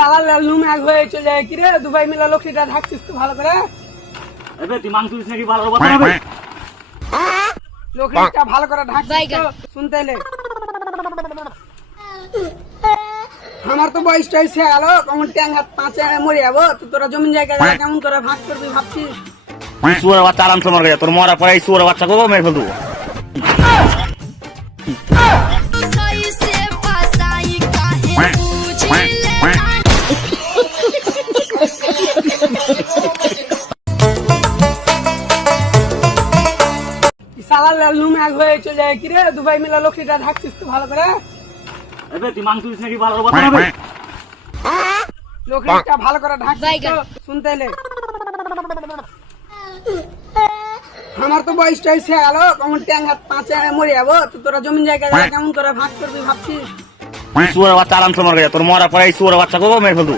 সালার লুম এক হয়ে চলে যায় কি রে দুবাই মিলা লক্ষ্মীটা ঢাকছিস তো ভালো করে এবে তুই মাংস দিস নাকি ভালো কথা হবে লক্ষ্মীটা ভালো করে ঢাকছিস তো শুনতে এলে আমার তো বয়স টয়স হয়ে গেল কমন ট্যাং হাত পাঁচে মরে যাবো তো তোরা জমিন জায়গা কেমন করে ভাগ করবি ভাবছিস শুয়ার বাচ্চা আরাম সময় গেছে তোর মরা পরে এই শুয়ার বাচ্চা করবো মেরে ফেলবো সালার লুম এক হয়ে চলে যায় কি রে দুবাই মিলা লক্ষ্মীটা ঢাকছিস তো ভালো করে এবে তুই মাংস দিস নাকি ভালো কথা হবে লক্ষ্মীটা ভালো করে ঢাকছিস তো শুনতে এলে আমার তো বয়স টয়স হয়ে গেল কমন ট্যাং হাত পাঁচে মরে যাবো তো তোরা জমিন জায়গা কেমন করে ভাগ করবি ভাবছিস শুয়ার বাচ্চা আরাম সময় গেছে তোর মরা পরে এই শুয়ার বাচ্চা করবো মেরে ফেলবো